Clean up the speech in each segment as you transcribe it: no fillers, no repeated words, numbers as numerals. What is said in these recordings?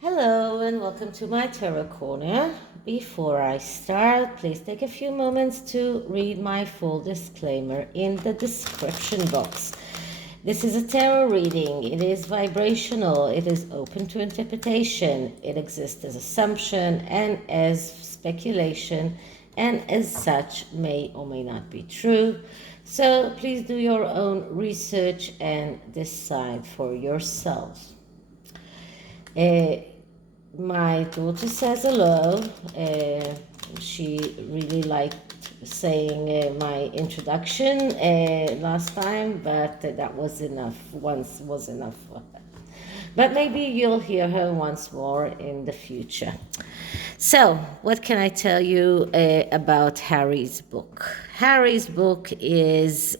Hello and welcome to my Tarot Corner. Before I start, please take a few moments to read my full disclaimer in the description box. This is a tarot reading. It is vibrational. It is open to interpretation. It exists as assumption and as speculation, and as such may or may not be true. So please do your own research and decide for yourselves. My daughter says hello. She really liked saying my introduction last time, but that was enough. Once was enough for her. But maybe you'll hear her once more in the future. So, what can I tell you about Harry's book? Harry's book is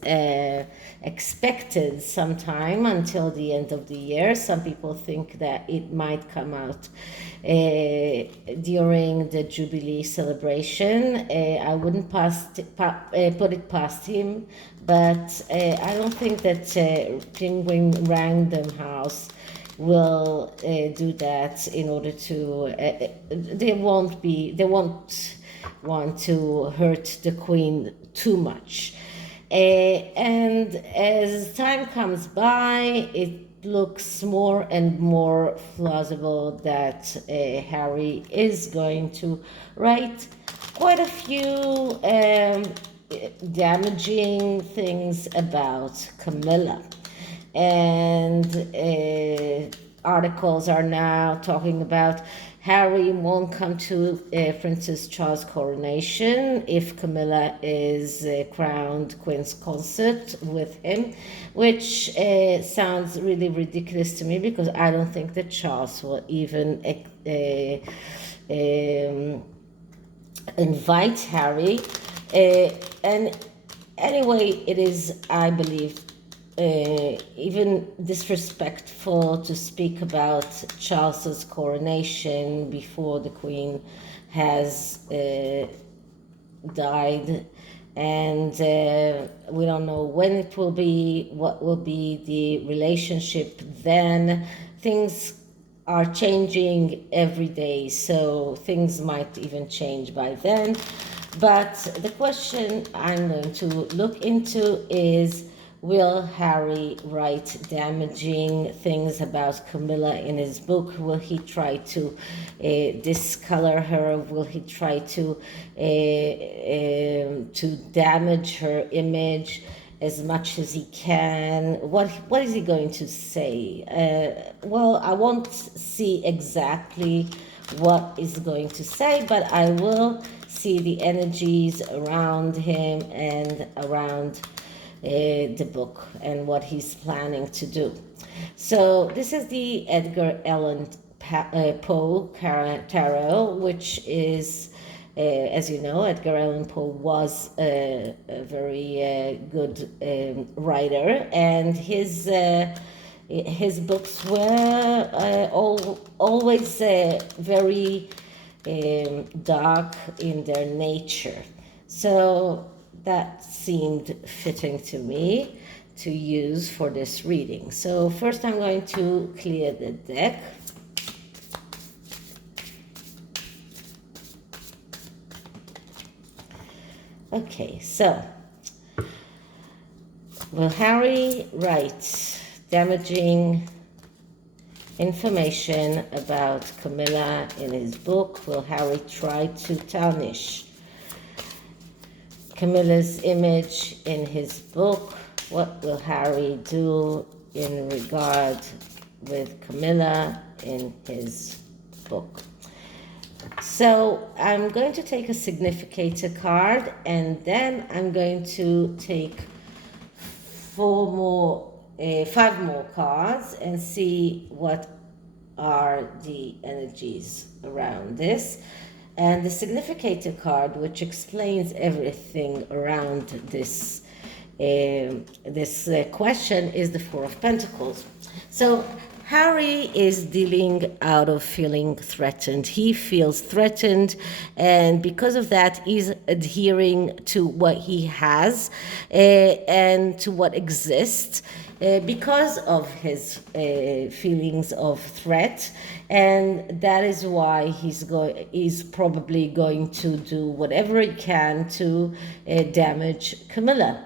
expected sometime until the end of the year. Some people think that it might come out during the Jubilee celebration. I wouldn't put it past him, but I don't think that Penguin Random House will do that in order to they won't want to hurt the Queen too much, and as time comes by it looks more and more plausible that Harry is going to write quite a few damaging things about Camilla. And articles are now talking about Harry won't come to Princess Charles' coronation if Camilla is crowned Queen's consort with him, which sounds really ridiculous to me because I don't think that Charles will even invite Harry. And anyway, it is, I believe, even disrespectful to speak about Charles's coronation before the Queen has died, and we don't know when it will be, what will be the relationship then. Things are changing every day, so things might even change by then. But the question I'm going to look into is, will Harry write damaging things about Camilla in his book? Will he try to discolor her? Will he try to damage her image as much as he can? What is he going to say? Well, I won't see exactly what he's going to say, but I will see the energies around him and around the book and what he's planning to do. So this is the Edgar Allan Poe Tarot, which is, as you know, Edgar Allan Poe was a very good writer, and his books were always very dark in their nature. So that seemed fitting to me to use for this reading. So first I'm going to clear the deck. Okay, so will Harry write damaging information about Camilla in his book? Will Harry try to tarnish Camilla's image in his book? What will Harry do in regard with Camilla in his book? So I'm going to take a significator card, and then I'm going to take 5 more cards and see what are the energies around this. And the significator card, which explains everything around this question, is the Four of Pentacles. So Harry is dealing out of feeling threatened. He feels threatened, and because of that, he's adhering to what he has and to what exists. because of his feelings of threat, and that is why he's probably going to do whatever he can to damage Camilla.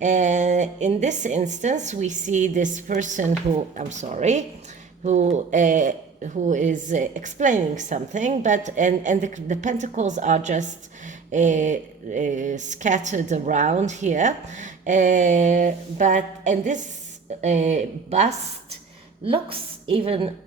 In this instance, we see this person who, I'm sorry, who is explaining something, but and the pentacles are just scattered around here, and this bust looks even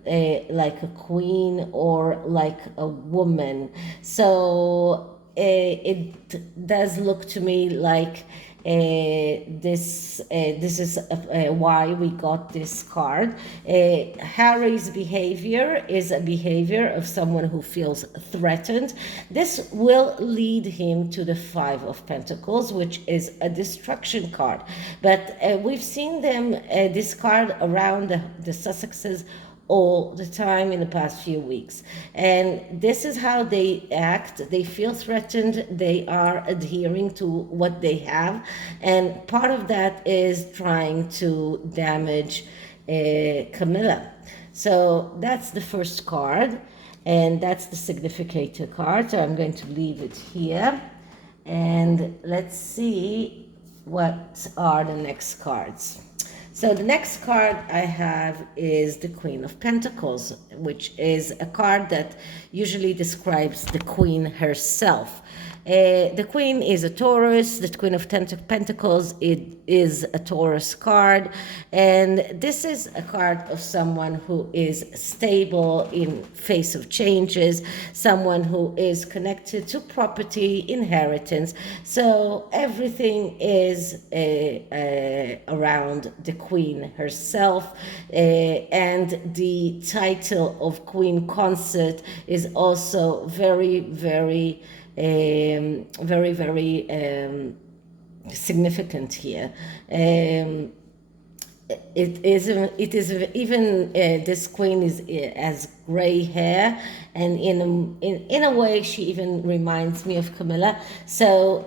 like a queen or like a woman. So it does look to me like this is why we got this card. Harry's behavior is a behavior of someone who feels threatened. This will lead him to the Five of Pentacles, which is a destruction card. But we've seen them discard around the Sussexes all the time in the past few weeks, and this is how they act. They feel threatened, they are adhering to what they have, and part of that is trying to damage Camilla. So that's the first card, and that's the significator card. So I'm going to leave it here, and let's see what are the next cards. So the next card I have is the Queen of Pentacles, which is a card that usually describes the Queen herself. The Queen is a Taurus. The Queen of Pentacles, it is a Taurus card. And this is a card of someone who is stable in face of changes, someone who is connected to property, inheritance. So everything is around the Queen herself. And the title of Queen Consort is also very significant here. It is even this queen is has gray hair, and in a way she even reminds me of Camilla. So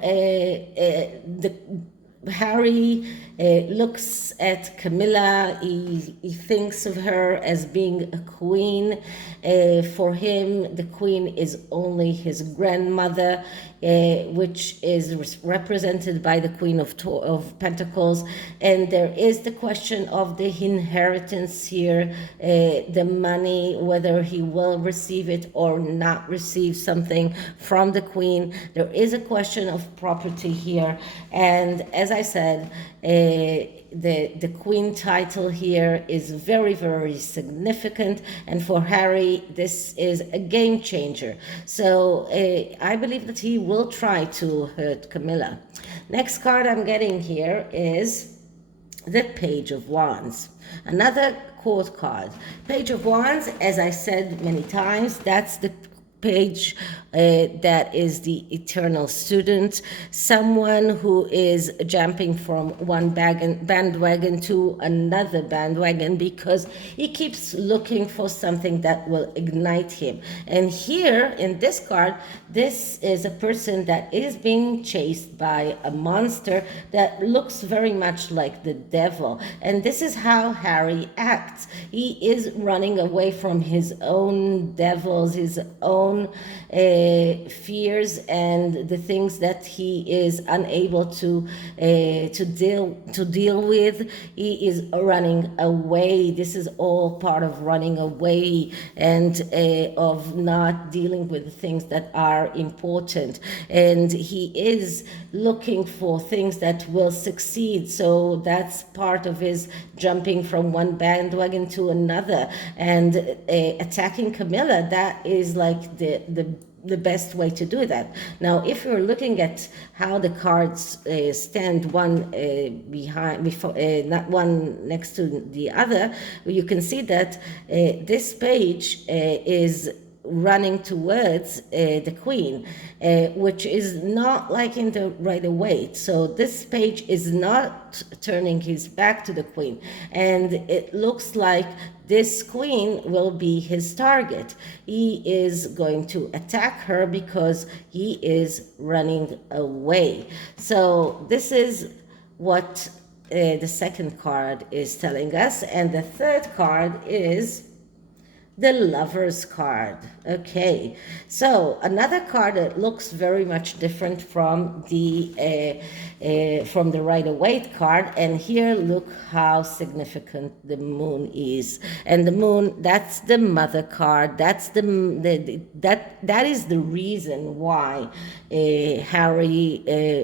Harry looks at Camilla. He thinks of her as being a queen. For him, the queen is only his grandmother, which is represented by the Queen of Pentacles. And there is the question of the inheritance here, the money, whether he will receive it or not receive something from the queen. There is a question of property here. And as I said, the queen title here is very significant, and for Harry this is a game changer. So I believe that he will try to hurt Camilla. Next card I'm getting here is the Page of Wands, another court card. Page of Wands, as I said many times, that's the page that is the eternal student, someone who is jumping from one bandwagon to another bandwagon because he keeps looking for something that will ignite him. And here in this card, this is a person that is being chased by a monster that looks very much like the devil. And this is how Harry acts. He is running away from his own devils, his own fears, and the things that he is unable to deal with. He is running away. This is all part of running away and of not dealing with the things that are important. And he is looking for things that will succeed. So that's part of his jumping from one bandwagon to another and attacking Camilla. That is like the best way to do that. Now, if you're looking at how the cards stand one not one next to the other, you can see that this page is running towards the queen, which is not like in the right way. So this page is not turning his back to the queen, and it looks like this queen will be his target. He is going to attack her because he is running away. So this is what the second card is telling us. And the third card is the Lover's card. Okay, so another card that looks very much different from the Rider-Waite card. And here, look how significant the Moon is. And the Moon, that's the Mother card. That's that is the reason why Harry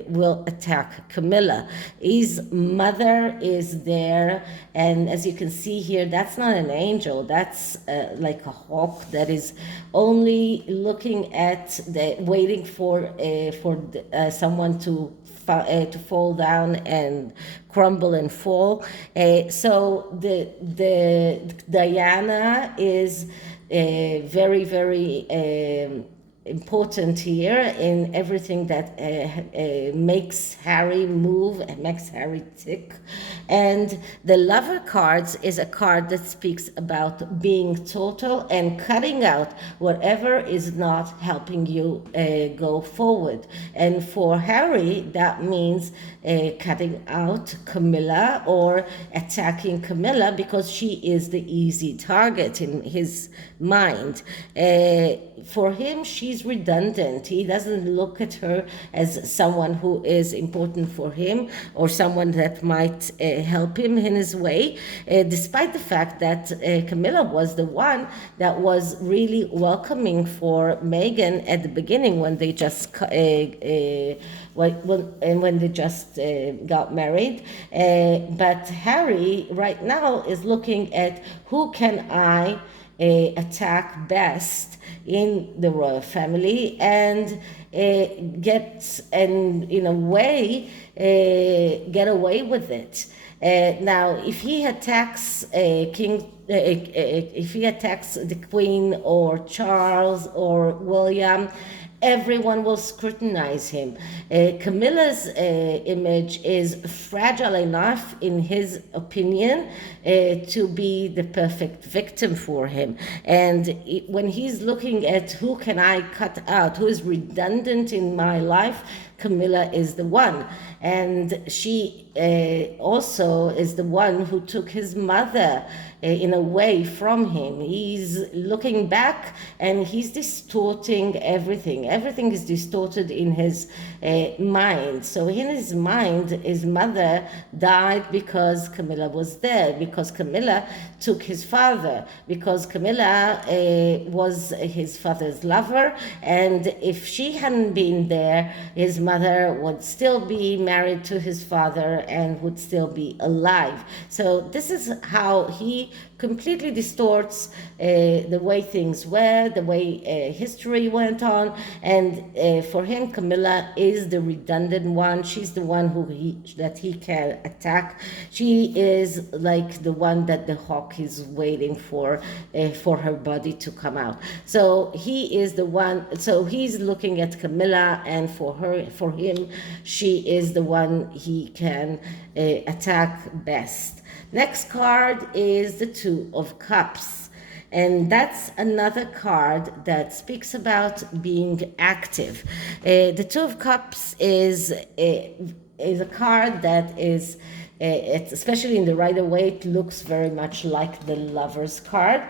will attack Camilla. His mother is there, and as you can see here, that's not an angel. That's like a hawk that is only looking at waiting for someone to fall down and crumble and fall. So the Diana is very, very important here in everything that makes Harry move and makes Harry tick. And the Lover cards is a card that speaks about being total and cutting out whatever is not helping you go forward. And for Harry, that means cutting out Camilla or attacking Camilla because she is the easy target in his mind. For him, she's redundant. He doesn't look at her as someone who is important for him or someone that might help him in his way, despite the fact that Camilla was the one that was really welcoming for Meghan at the beginning when they just when they just got married. But Harry right now is looking at who can I attack best in the royal family and get away with it. Now, if he attacks if he attacks the Queen or Charles or William, everyone will scrutinize him. Camilla's image is fragile enough, in his opinion, to be the perfect victim for him. And when he's looking at who can I cut out, who is redundant in my life, Camilla is the one. And she also is the one who took his mother in a way from him. He's looking back and he's distorting everything. Everything is distorted in his mind. So in his mind, his mother died because Camilla was there, because Camilla took his father, because Camilla was his father's lover. And if she hadn't been there, his mother would still be married to his father and would still be alive. So this is how he completely distorts the way things were, the way history went on. And for him, Camilla is the redundant one. She's the one that he can attack. She is like the one that the hawk is waiting for her body to come out. So he is the one. So he's looking at Camilla, and for him, she is the one he can attack best. Next card is the Two of Cups. And that's another card that speaks about being active. The Two of Cups is a card that is, especially in the Rider-Waite, looks very much like the Lover's card.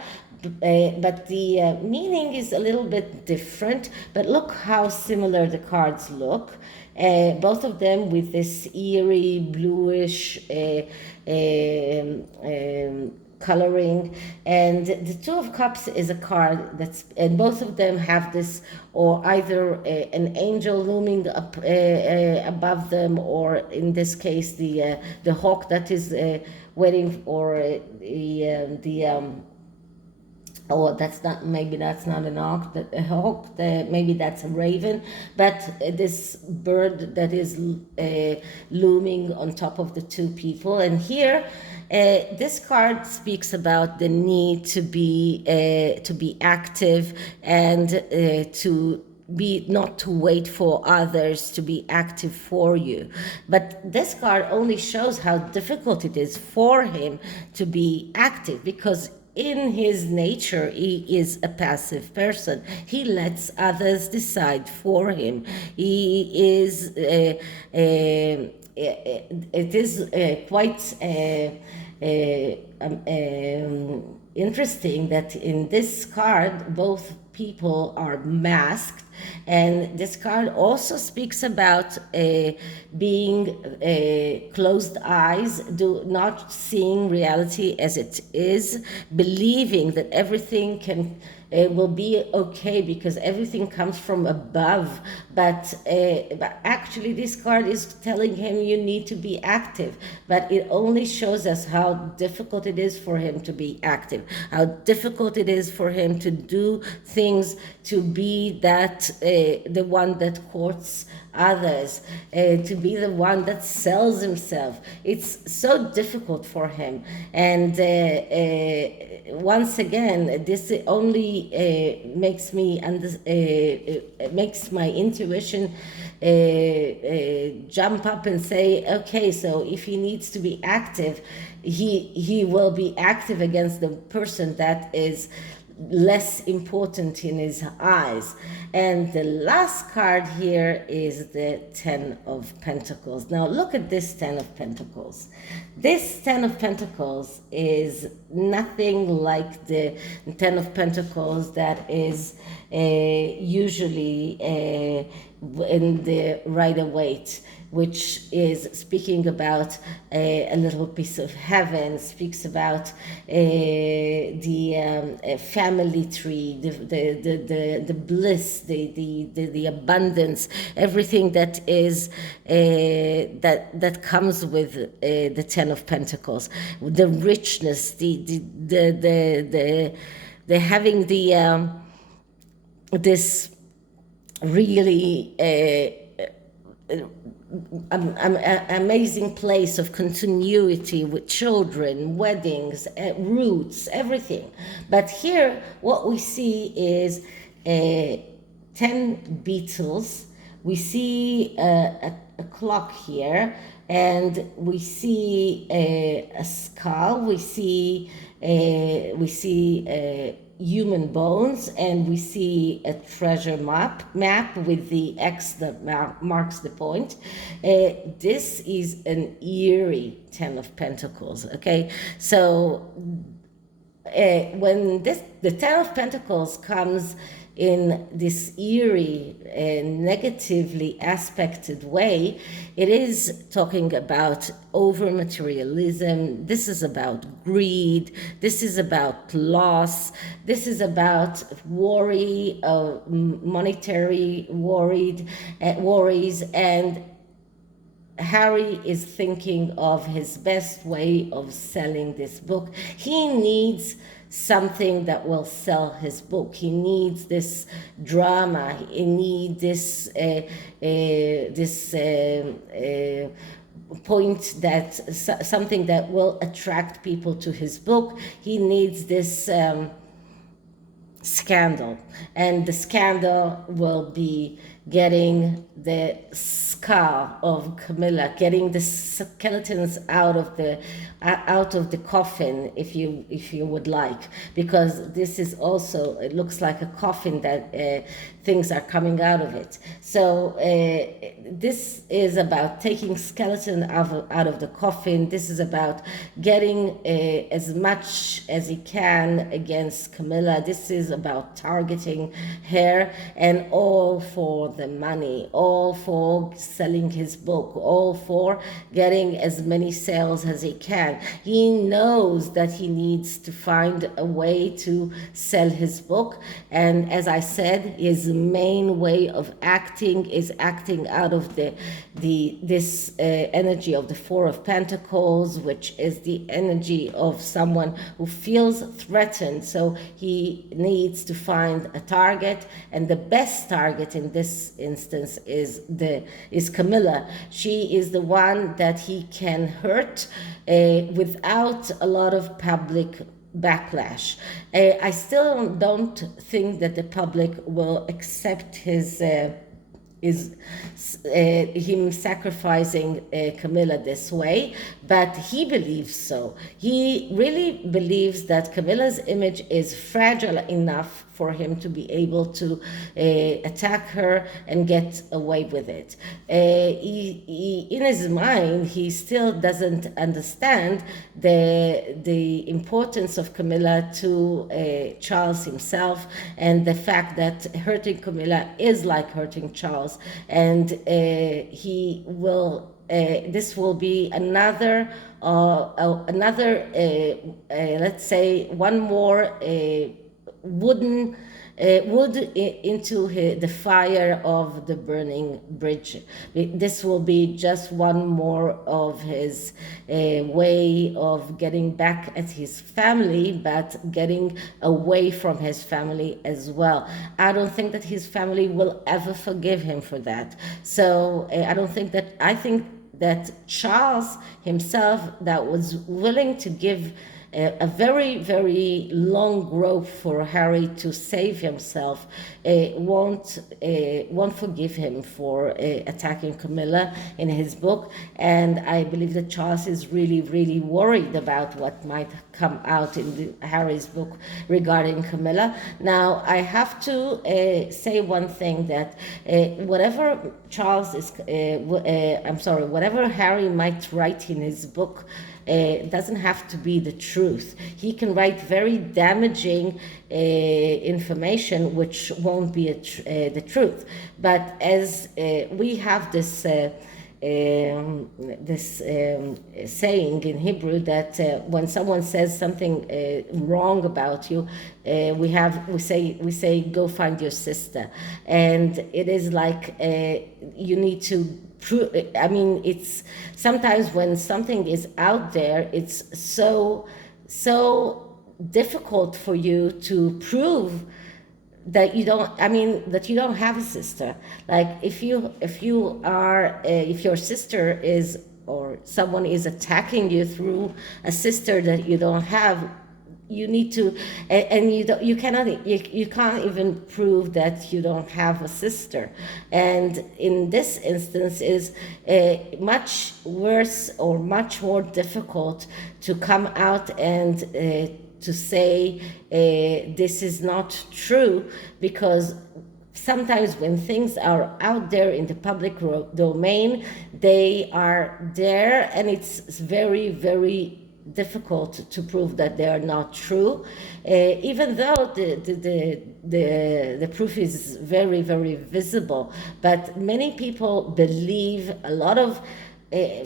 But the meaning is a little bit different. But look how similar the cards look. Both of them with this eerie bluish coloring. And the Two of Cups is a card that's, and both of them have this, or either an angel looming up above them, or in this case the hawk that is waiting, or maybe that's not an hawk, maybe that's a raven, but this bird that is looming on top of the two people. And here, this card speaks about the need to be active and to be, not to wait for others to be active for you. But this card only shows how difficult it is for him to be active, because in his nature, he is a passive person. He lets others decide for him. He is it is quite interesting that in this card both people are masked, and this card also speaks about being closed eyes, not seeing reality as it is, believing that everything will be okay because everything comes from above, but actually this card is telling him you need to be active, but it only shows us how difficult it is for him to be active, how difficult it is for him to do things, to be that the one that courts others, to be the one that sells himself. It's so difficult for him, and once again, this only makes me makes my intuition jump up and say, okay, so if he needs to be active, he will be active against the person that is less important in his eyes. And the last card here is the Ten of Pentacles. Now look at this Ten of Pentacles. This Ten of Pentacles is nothing like the Ten of Pentacles that is usually in the Rider-Waite, which is speaking about a little piece of heaven, speaks about the family tree, the bliss, the abundance, everything that is that comes with the Ten of Pentacles, the richness, the having the this really amazing place of continuity with children, weddings, roots, everything. But here what we see is 10 beetles. We see a clock here, and we see a skull. We see human bones, and we see a treasure map with the X that marks the point. This is an eerie Ten of Pentacles. Okay, so when the Ten of Pentacles comes in this eerie, negatively aspected way, it is talking about over materialism. This is about greed. This is about loss. This is about worry, monetary worries, and Harry is thinking of his best way of selling this book. He needs something that will sell his book. He needs this drama. He needs this point, that something that will attract people to his book. He needs this scandal, and the scandal will be getting the skull of Camilla, getting the skeletons out of the coffin, if you would like, because this is also, it looks like a coffin that things are coming out of it. So this is about taking skeleton out of the coffin. This is about getting as much as he can against Camilla. This is about targeting her, and all for the money, all for selling his book, all for getting as many sales as he can. He knows that he needs to find a way to sell his book, and as I said, his main way of acting is acting out of this energy of the Four of Pentacles, which is the energy of someone who feels threatened. So he needs to find a target, and the best target in this instance is Camilla. She is the one that he can hurt without a lot of public backlash. I still don't think that the public will accept him sacrificing Camilla this way, but he believes so. He really believes that Camilla's image is fragile enough for him to be able to attack her and get away with it. In his mind, he still doesn't understand the importance of Camilla to Charles himself, and the fact that hurting Camilla is like hurting Charles, and he will. This will be another, let's say, one more wood into the fire of the burning bridge. This will be just one more of his way of getting back at his family, but getting away from his family as well. I don't think that his family will ever forgive him for that. So I think that Charles himself, that was willing to give a very, very long rope for Harry to save himself, won't forgive him for attacking Camilla in his book. And I believe that Charles is really, really worried about what might come out in Harry's book regarding Camilla. Now, I have to say one thing, that whatever whatever Harry might write in his book, doesn't have to be the truth. He can write very damaging information which won't be the truth. But as we have this saying in Hebrew, that when someone says something wrong about you, we say go find your sister, and it is like you need to. I mean, it's sometimes when something is out there, it's so difficult for you to prove that you don't have a sister. Like if your sister is, or someone is attacking you through a sister that you don't have, you need to, and you can't even prove that you don't have a sister. And in this instance is much worse or much more difficult to come out and to say this is not true, because sometimes when things are out there in the public domain, they are there, and it's very, very difficult to prove that they are not true, even though the proof is very, very visible. But many people believe a lot of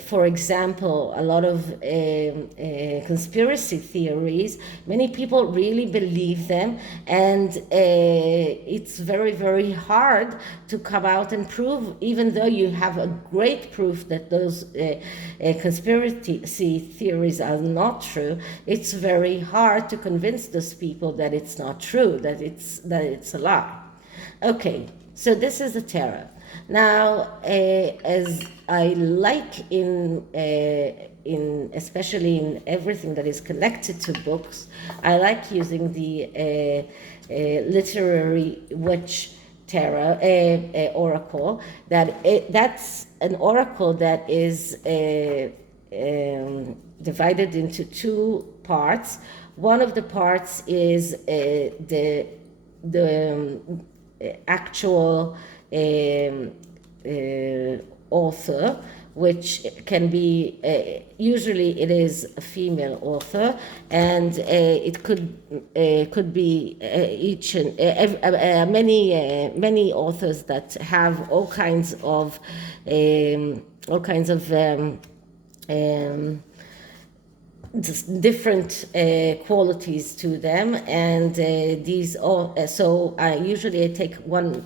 for example, a lot of conspiracy theories. Many people really believe them, and it's very, very hard to come out and prove, even though you have a great proof that those conspiracy theories are not true. It's very hard to convince those people that it's not true, that it's a lie. Okay, so this is the tarot. Now, as I like in especially in everything that is connected to books, I like using the literary witch tarot oracle. That's an oracle that is divided into two parts. One of the parts is the actual author, which can be usually it is a female author, and it could be each and many authors that have all kinds of different qualities to them, and these all. So I usually take one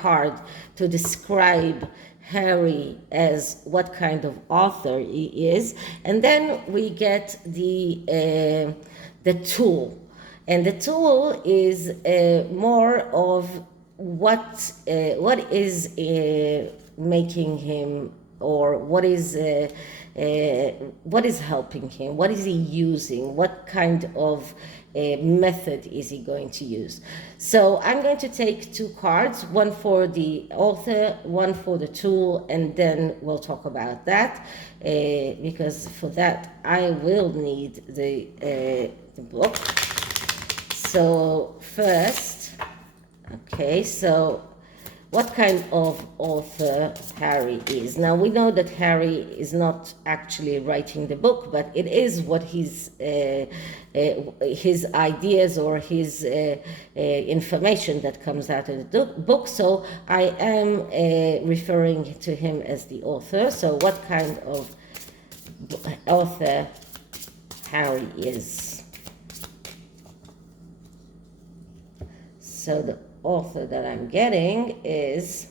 card to describe Harry as what kind of author he is, and then we get the tool, and the tool is more of what is making him, or what is helping him, what is he using, what kind of method is he going to use. So I'm going to take two cards, one for the author, one for the tool, and then we'll talk about that, because for that I will need the book. So first Okay, so what kind of author Harry is? Now we know that Harry is not actually writing the book, but it is what his ideas or his information that comes out of the book. So I am referring to him as the author. So what kind of author Harry is? So the author that I'm getting is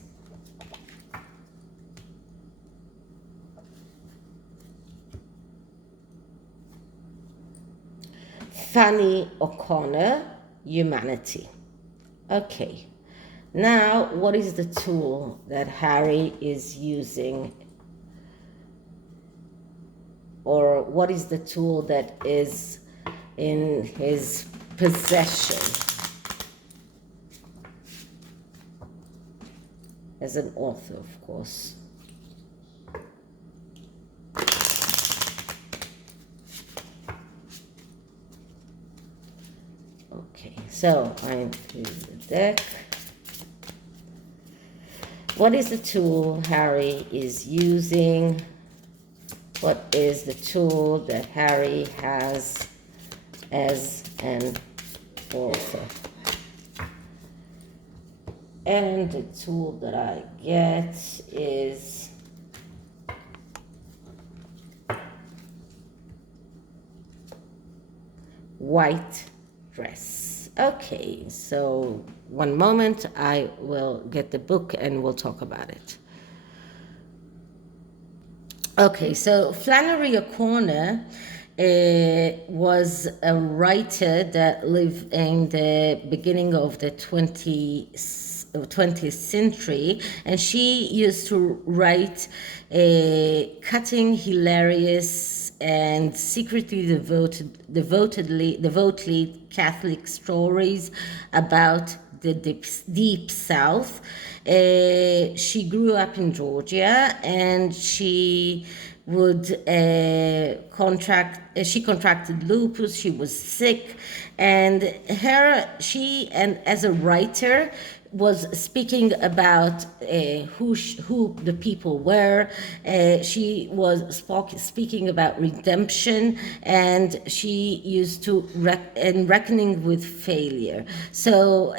Fanny O'Connor, Humanity. Okay, now what is the tool that Harry is using, or what is the tool that is in his possession as an author, of course? Okay, so I'm through the deck. What is the tool Harry is using? What is the tool that Harry has as an author? And the tool that I get is white dress. Okay, so one moment, I will get the book and we'll talk about it. Okay, so Flannery O'Connor was a writer that lived in the beginning of the 20th century, and she used to write cutting, hilarious, and secretly devotedly Catholic stories about the deep South. She grew up in Georgia, and she would she contracted lupus. She was sick, and as a writer was speaking about who the people were. She was speaking about redemption, and she used to reckoning with failure. So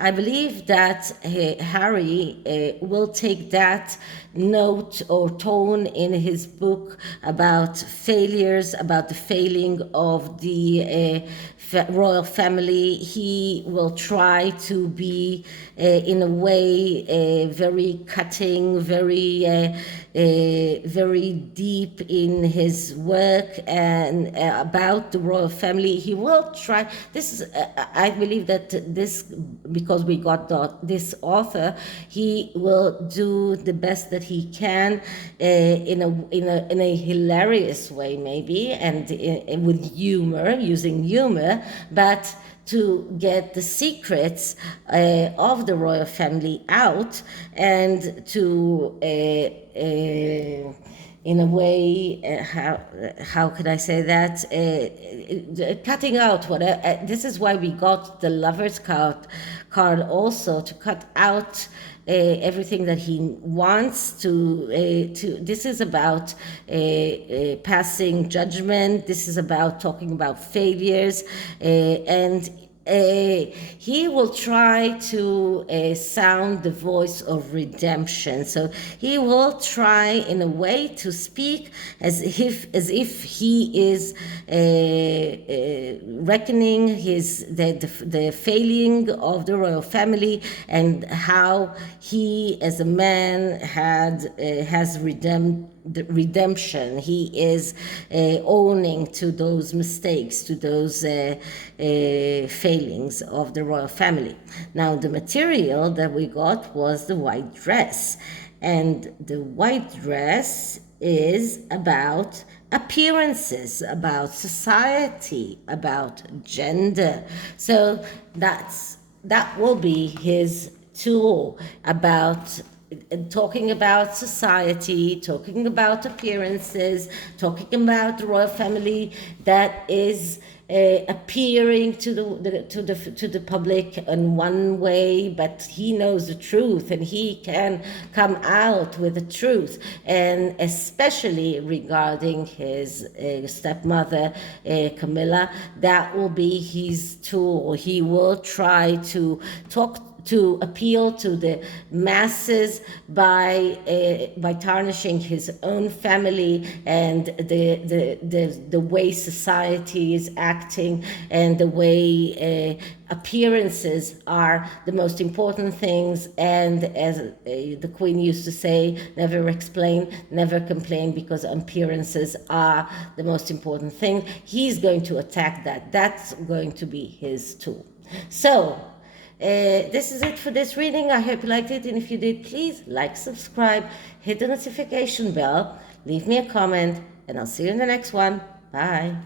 I believe that Harry will take that note or tone in his book about failures, about the failing of the royal family. He will try to be in a way very cutting, very deep in his work and about the royal family. He will try. This is I believe that this, because we got this author, he will do the best that he can in a hilarious way, maybe, and with humor, using humor, but to get the secrets of the royal family out, and to in a way, how could I say that? Cutting out what this is why we got the Lovers card also, to cut out everything that he wants to. This is about passing judgment. This is about talking about failures, and he will try to sound the voice of redemption. So he will try in a way to speak as if he is reckoning the failing of the royal family, and how he as a man has redemption. He is owning to those mistakes, to those failings of the royal family. Now, the material that we got was the white dress, and the white dress is about appearances, about society, about gender. So that will be his tool, about talking about society, talking about appearances, talking about the royal family that is appearing to the public in one way, but he knows the truth and he can come out with the truth, and especially regarding his stepmother Camilla, that will be his tool. He will try to appeal to the masses by tarnishing his own family and the way society is acting, and the way appearances are the most important things. And as the Queen used to say, never explain, never complain, because appearances are the most important thing. He's going to attack that. That's going to be his tool. So this is it for this reading. I hope you liked it, and if you did, please like, subscribe, hit the notification bell, leave me a comment, and I'll see you in the next one. Bye.